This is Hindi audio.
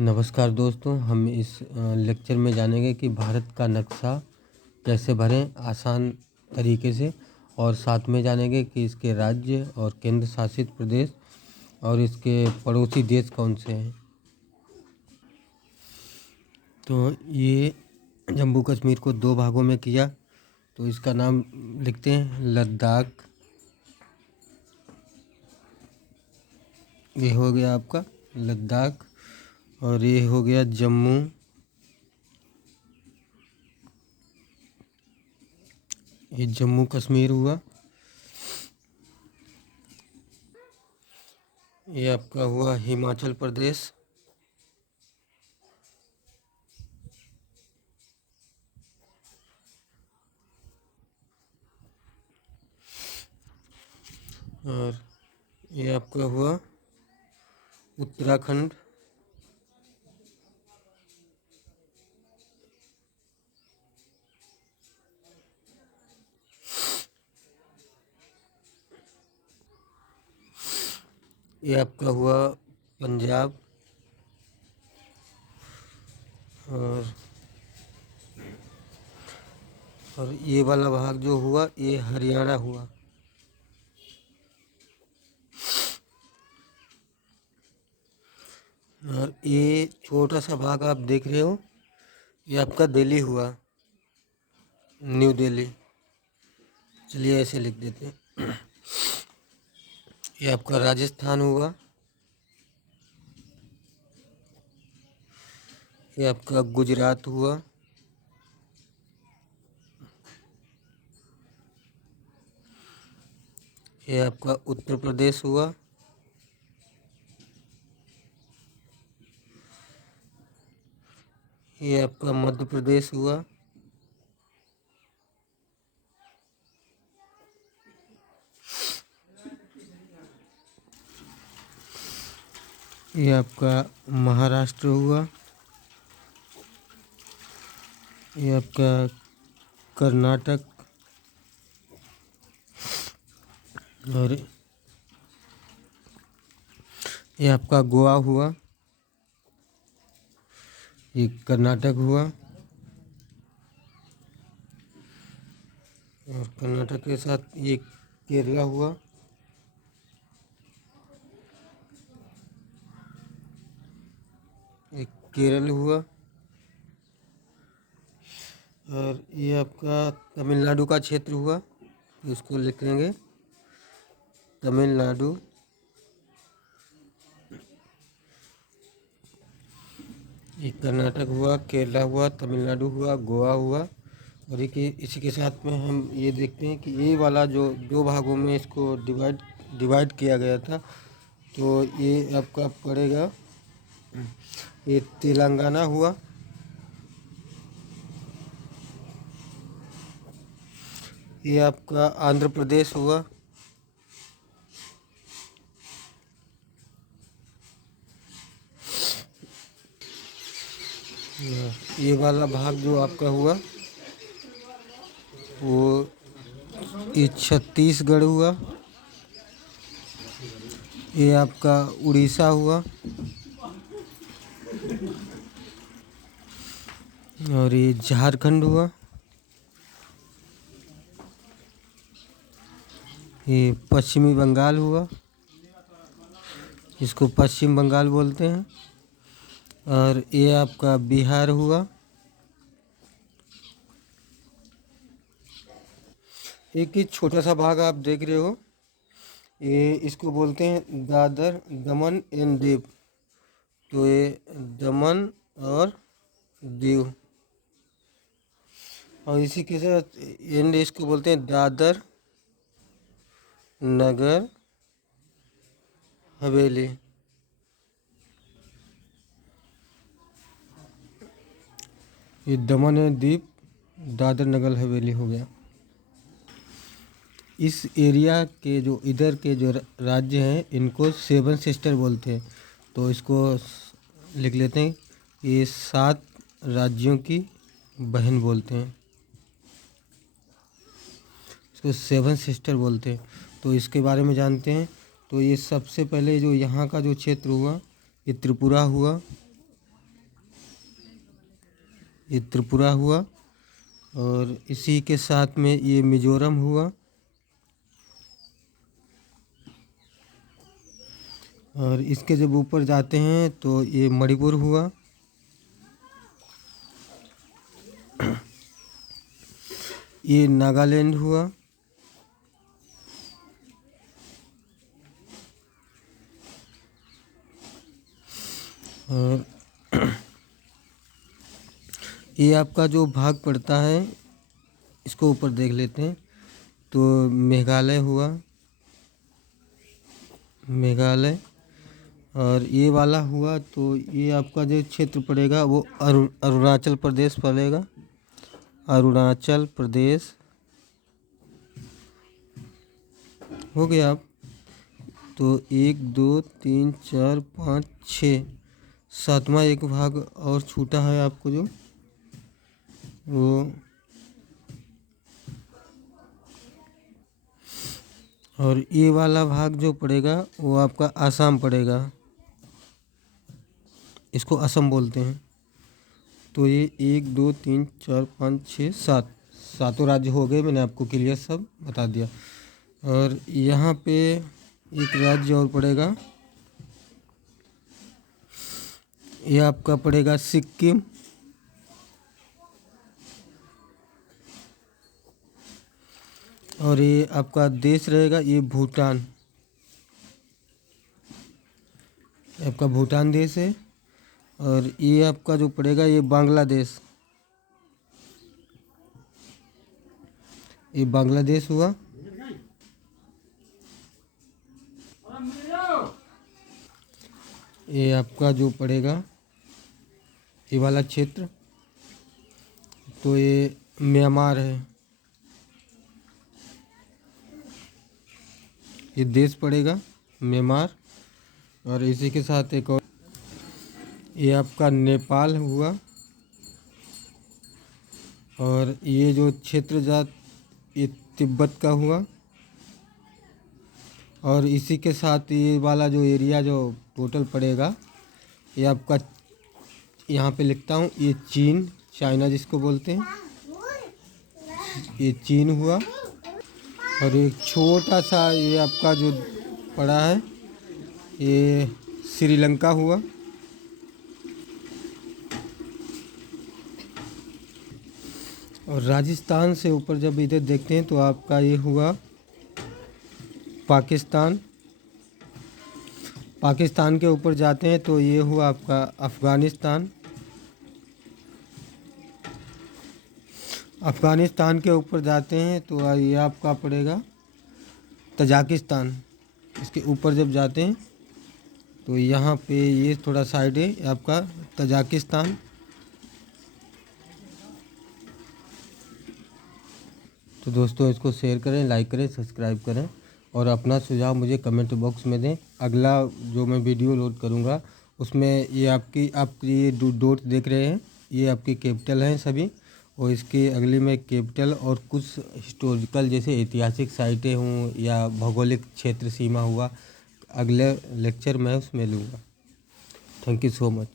नमस्कार दोस्तों, हम इस लेक्चर में जानेंगे कि भारत का नक्शा कैसे भरें आसान तरीके से, और साथ में जानेंगे कि इसके राज्य और केंद्र शासित प्रदेश और इसके पड़ोसी देश कौन से हैं। तो ये जम्मू कश्मीर को दो भागों में किया, तो इसका नाम लिखते हैं लद्दाख। ये हो गया आपका लद्दाख, और ये हो गया जम्मू। ये जम्मू कश्मीर हुआ। ये आपका हुआ हिमाचल प्रदेश। और ये आपका हुआ उत्तराखंड। ये आपका हुआ पंजाब। और ये वाला भाग जो हुआ ये हरियाणा हुआ। और ये छोटा सा भाग आप देख रहे हो, ये आपका दिल्ली हुआ, न्यू दिल्ली। चलिए ऐसे लिख देते हैं। ये आपका राजस्थान हुआ। ये आपका गुजरात हुआ। ये आपका उत्तर प्रदेश हुआ। ये आपका मध्य प्रदेश हुआ। ये आपका महाराष्ट्र हुआ। ये आपका कर्नाटक। और ये आपका गोवा हुआ। ये कर्नाटक हुआ। और कर्नाटक के साथ ये केरला हुआ। एक केरल हुआ। और ये आपका तमिलनाडु का क्षेत्र हुआ, इसको लिखेंगे तमिलनाडु। ये कर्नाटक हुआ, केरला हुआ, तमिलनाडु हुआ, गोवा हुआ। और इसी के साथ में हम ये देखते हैं कि ये वाला जो दो भागों में इसको डिवाइड किया गया था, तो ये आपका पड़ेगा, ये तेलंगाना हुआ। ये आपका आंध्र प्रदेश हुआ। ये वाला भाग जो आपका हुआ वो ये छत्तीसगढ़ हुआ। ये आपका उड़ीसा हुआ। और ये झारखंड हुआ। ये पश्चिमी बंगाल हुआ, इसको पश्चिम बंगाल बोलते हैं। और ये आपका बिहार हुआ। एक ही छोटा सा भाग आप देख रहे हो, ये इसको बोलते हैं दादर दमन एंड दीव। तो ये दमन और दीव, और इसी के साथ एंड इसको बोलते हैं दादर नगर हवेली। ये दमन एंड दीव दादर नगर हवेली हो गया। इस एरिया के जो इधर के जो राज्य हैं इनको सेवन सिस्टर बोलते हैं, तो इसको लिख लेते हैं, ये 7 राज्यों की बहन बोलते हैं, इसको सेवन सिस्टर बोलते हैं। तो इसके बारे में जानते हैं। तो ये सबसे पहले जो यहाँ का जो क्षेत्र हुआ ये त्रिपुरा हुआ। ये त्रिपुरा हुआ, और इसी के साथ में ये मिजोरम हुआ, और इसके जब ऊपर जाते हैं तो ये मणिपुर हुआ, ये नागालैंड हुआ, और ये आपका जो भाग पड़ता है इसको ऊपर देख लेते हैं। तो मेघालय हुआ, मेघालय, और ये वाला हुआ तो ये आपका जो क्षेत्र पड़ेगा वो अरुणाचल प्रदेश पड़ेगा, अरुणाचल प्रदेश हो गया। आप तो 1 2 3 4 5 6 7वां एक भाग और छूटा है आपको जो वो, और ये वाला भाग जो पड़ेगा वो आपका आसाम पड़ेगा, इसको असम बोलते हैं। तो ये 1 2 3 4 5 6 7 सातों राज्य हो गए, मैंने आपको क्लियर सब बता दिया। और यहाँ पे एक राज्य और पड़ेगा, ये आपका पड़ेगा सिक्किम, और ये आपका देश रहेगा ये भूटान, आपका भूटान देश है। और ये आपका जो पड़ेगा ये बांग्लादेश, ये बांग्लादेश हुआ। ये आपका जो पड़ेगा ये वाला क्षेत्र तो ये म्यांमार है, ये देश पड़ेगा म्यांमार। और इसी के साथ एक और ये आपका नेपाल हुआ, और ये जो क्षेत्र जात ये तिब्बत का हुआ। और इसी के साथ ये वाला जो एरिया जो टोटल पड़ेगा ये आपका, यहाँ पे लिखता हूँ, ये चीन, चाइना जिसको बोलते हैं, ये चीन हुआ। और एक छोटा सा ये आपका जो पड़ा है ये श्रीलंका हुआ। और राजस्थान से ऊपर जब इधर देखते हैं तो आपका ये हुआ पाकिस्तान। पाकिस्तान के ऊपर जाते हैं तो ये हुआ आपका अफ़गानिस्तान। अफ़गानिस्तान के ऊपर जाते हैं तो ये आपका पड़ेगा तजाकिस्तान। इसके ऊपर जब जाते हैं तो यहाँ पे ये थोड़ा साइड है आपका तजाकिस्तान। तो दोस्तों इसको शेयर करें, लाइक करें, सब्सक्राइब करें, और अपना सुझाव मुझे कमेंट बॉक्स में दें। अगला जो मैं वीडियो लोड करूँगा उसमें ये आप ये डॉट देख रहे हैं ये आपकी कैपिटल हैं सभी, और इसके अगले में कैपिटल और कुछ हिस्टोरिकल जैसे ऐतिहासिक साइटें हों या भौगोलिक क्षेत्र सीमा हुआ, अगले लेक्चर मैं उसमें लूँगा। Thank you so much.